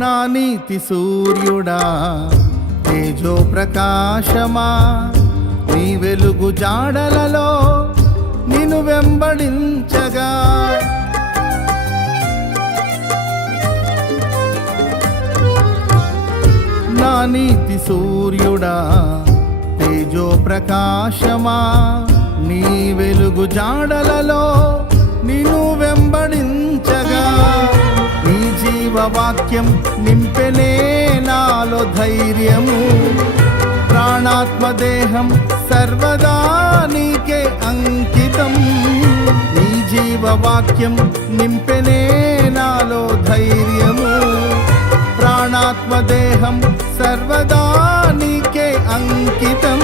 నా నీతి సూర్యుడా తేజో ప్రకాశమా, నీ వెలుగు జాడలలో నిన్ను వెంబడించగా. నా నీతి సూర్యుడా తేజో ప్రకాశమా, నీ వెలుగు జాడలలో నిన్ను వెంబడించగా. నీ జీవవాక్యం నింపెనే నాలో ధైర్యము, ప్రాణాత్మదేహం సర్వదా నీకే అంకితం. నీ జీవవాక్యం నింపెనే నాలో ధైర్యము, ప్రాణాత్మదేహం సర్వదా నీకే అంకితం.